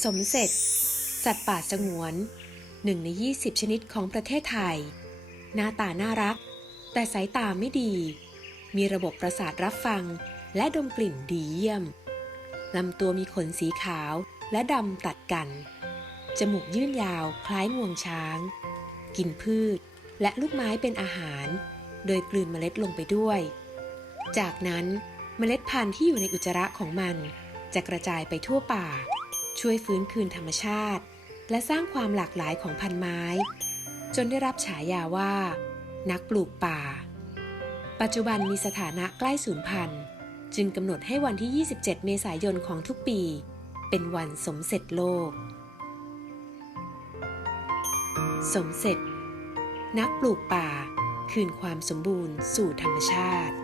สมเสร็จ สัตว์ป่าสงวนหนึ่งใน 20 ชนิดของประเทศไทย หน้าตาน่ารัก แต่สายตาไม่ดี มีระบบประสาทรับฟัง และดมกลิ่นดีเยี่ยมลำตัวมีขนสีขาวและดำตัดกัน จมูกยื่นยาวคล้ายงวงช้าง กินพืชและลูกไม้เป็นอาหาร โดยกลืนเมล็ดลงไปด้วย จากนั้นเมล็ดพันธุ์ที่อยู่ในอุจจาระของมัน จะกระจายไปทั่วป่า ช่วยฟื้นคืนธรรมชาติ และสร้างความหลากหลายของพันไม้ จนได้รับฉายาว่า นักปลูกป่า ปัจจุบันมีสถานะใกล้สูญพันธุ์ จึงกำหนดให้วันที่ 27 เมษายนของทุกปี เป็นวันสมเสร็จโลก สมเสร็จ นักปลูกป่า คืนความสมบูรณ์สู่ธรรมชาติ